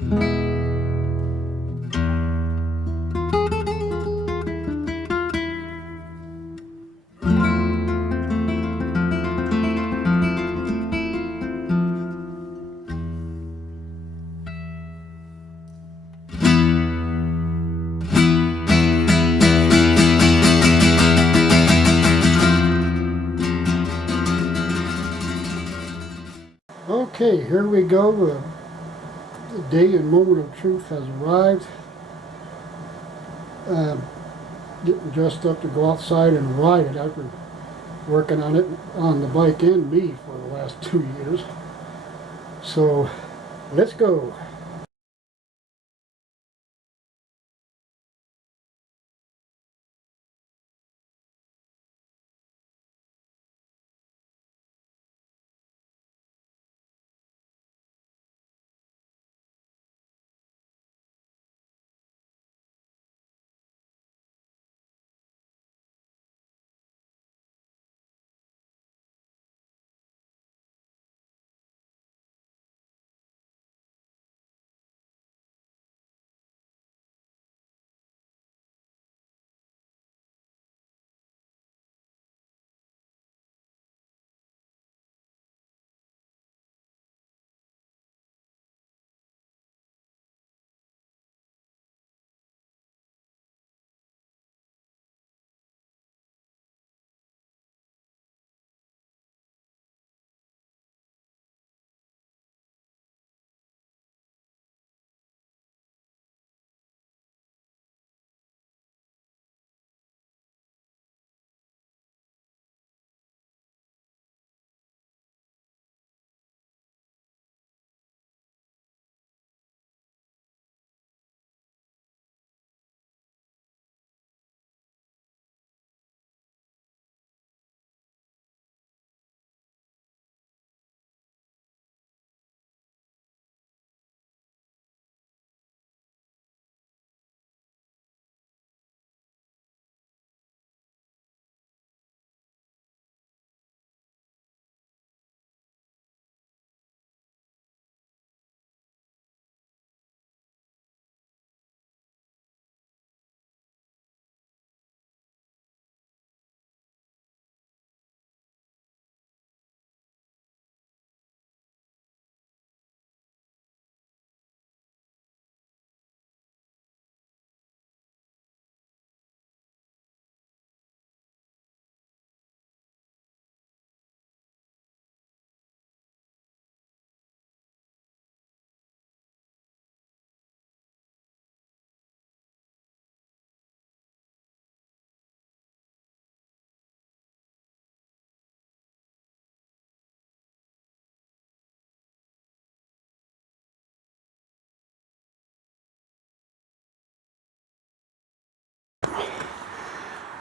Okay, here we go. The day and moment of truth has arrived. Getting dressed up to go outside and ride it after working on it on the bike and me for the last 2 years. So let's go.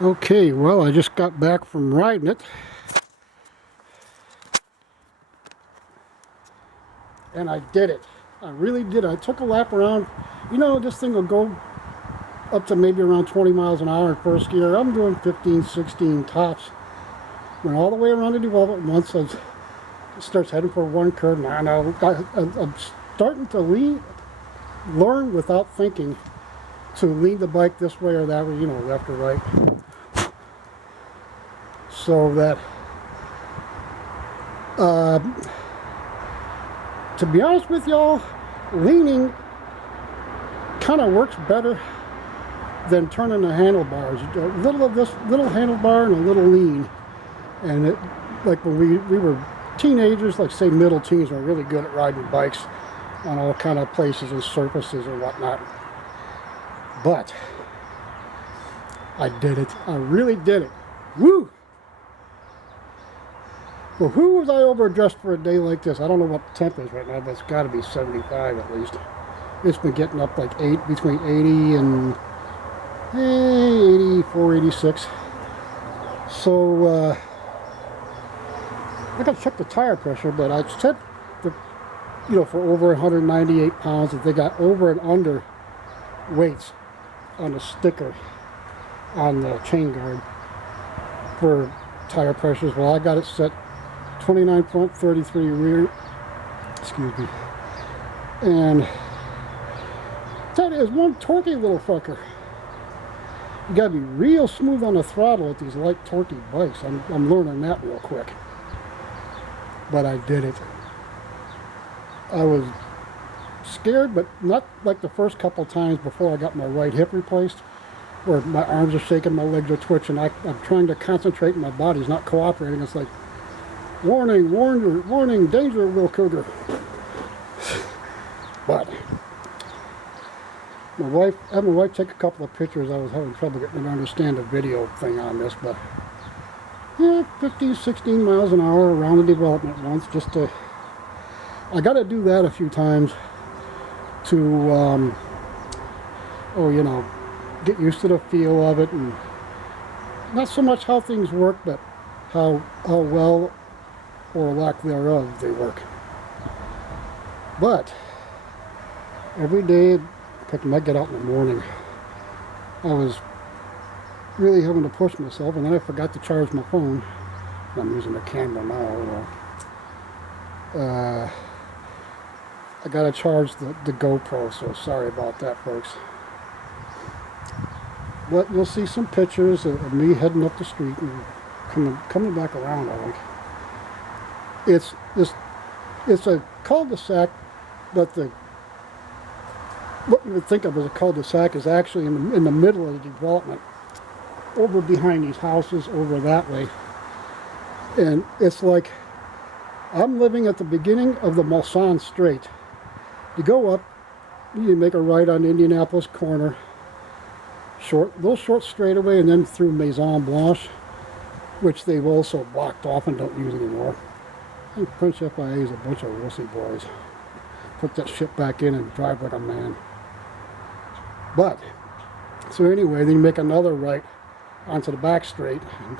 Okay, well, I just got back from riding it. And I did it. I really did. I took a lap around. You know, this thing will go up to maybe around 20 miles an hour in first gear. I'm doing 15, 16 tops. Went all the way around the development once. It starts heading for one curve. Now I'm starting to learn without thinking to lean the bike this way or that way, you know, left or right. So that, to be honest with y'all, leaning kind of works better than turning the handlebars. A little of this little handlebar and a little lean. And it, like when we were teenagers, like say middle teens, were really good at riding bikes on all kind of places and surfaces and whatnot. But I did it. I really did it. Woo! Well, who was I overdressed for a day like this? I don't know what the temp is right now, but it's got to be 75 at least. It's been getting up like between 80 and 84, 86. So I got to check the tire pressure, but I said, you know, for over 198 pounds, if they got over and under weights on the sticker on the chain guard for tire pressures. Well, I got it set 29 front, 33 rear, excuse me, and That is one torquey little fucker. You gotta be real smooth on the throttle with these light torquey bikes. I'm learning that real quick. But I did it. I was scared, but not like the first couple times before I got my right hip replaced, where my arms are shaking, my legs are twitching. I'm trying to concentrate and my body's not cooperating. It's like, warning, warning, danger, Will Cougar. But I had my wife take a couple of pictures. I was having trouble getting to understand the video thing on this, but yeah, 15, 16 miles an hour around the development once, just to, I got to do that a few times to, you know, get used to the feel of it, and not so much how things work, but how well or lack thereof they work. But every day, I might get out in the morning, I was really having to push myself, and then I forgot to charge my phone. I'm using a camera now. I gotta charge the GoPro, so sorry about that, folks. But you'll see some pictures of me heading up the street and coming back around, I think. It's a cul-de-sac, but what you would think of as a cul-de-sac is actually in the middle of the development, over behind these houses, over that way. And it's like I'm living at the beginning of the Mulsanne Strait. You go up, you make a right on Indianapolis corner, little short straightaway, and then through Maison Blanche, which they've also blocked off and don't use anymore. I think French FIA is a bunch of wussy boys. Put that shit back in and drive like a man. But, so anyway, then you make another right onto the back straight, and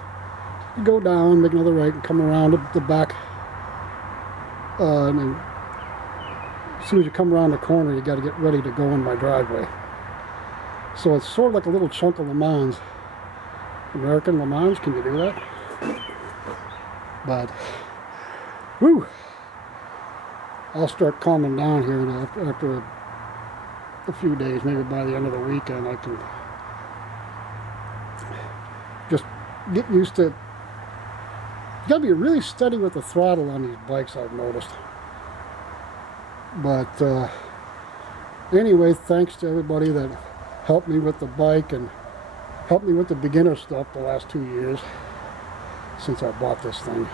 you go down, make another right, and come around the back, and then as soon as you come around the corner, you got to get ready to go in my driveway. So it's sort of like a little chunk of Le Mans. American Le Mans, can you do that? But, whew, I'll start calming down here after a few days, maybe by the end of the weekend. I can just get used to, you gotta be really steady with the throttle on these bikes, I've noticed. But anyway, thanks to everybody that helped me with the bike and helped me with the beginner stuff the last 2 years since I bought this thing.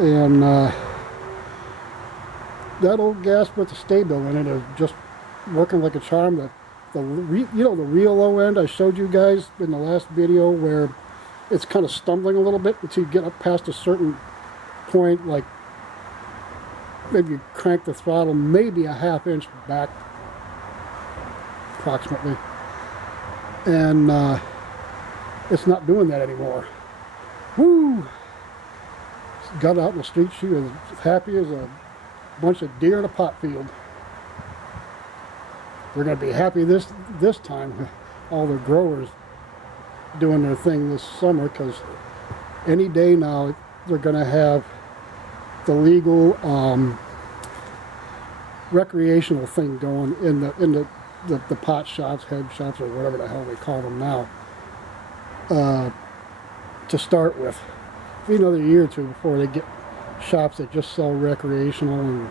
And that old gas with the stay-bill in it is just working like a charm. The real low end I showed you guys in the last video, where it's kind of stumbling a little bit until you get up past a certain point, like maybe you crank the throttle maybe a half inch back approximately, and it's not doing that anymore. Woo! Got out in the street, she was happy as a bunch of deer in a pot field. We're going to be happy this time, all the growers doing their thing this summer, because any day now they're going to have the legal recreational thing going in the pot shops, head shops, or whatever the hell they call them now, to start with. Be another year or two before they get shops that just sell recreational and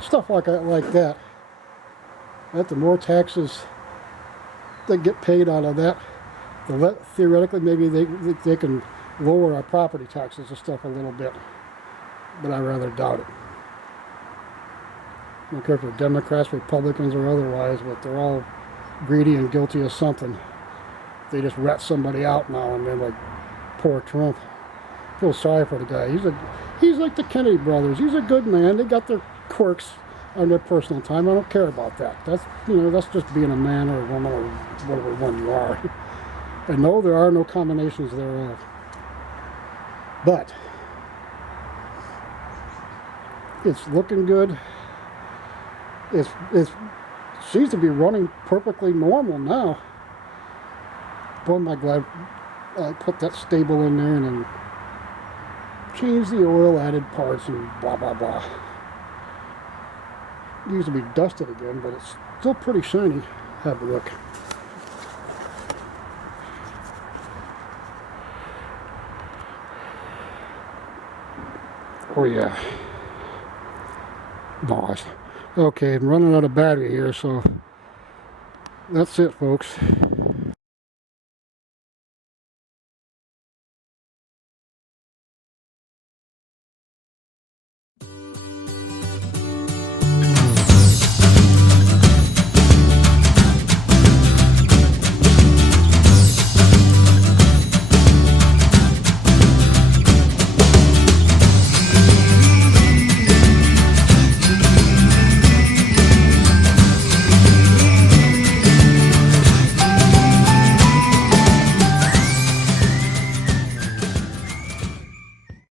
stuff like that. But the more taxes that get paid out of that, theoretically maybe they can lower our property taxes and stuff a little bit, but I rather doubt it. I don't care if they're Democrats, Republicans, or otherwise, but they're all greedy and guilty of something. They just rat somebody out now and then, like poor Trump. I feel sorry for the guy. He's like the Kennedy brothers. He's a good man. They got their quirks on their personal time. I don't care about that. That's just being a man or a woman or whatever one you are. And no, there are no combinations thereof. But it's looking good. It seems to be running perfectly normal now. Boy, am I glad I put that stable in there and then changed the oil, added parts, and blah blah blah. needs to be dusted again, but it's still pretty shiny. Have a look. Oh yeah. Nice. Okay, I'm running out of battery here, so that's it, folks.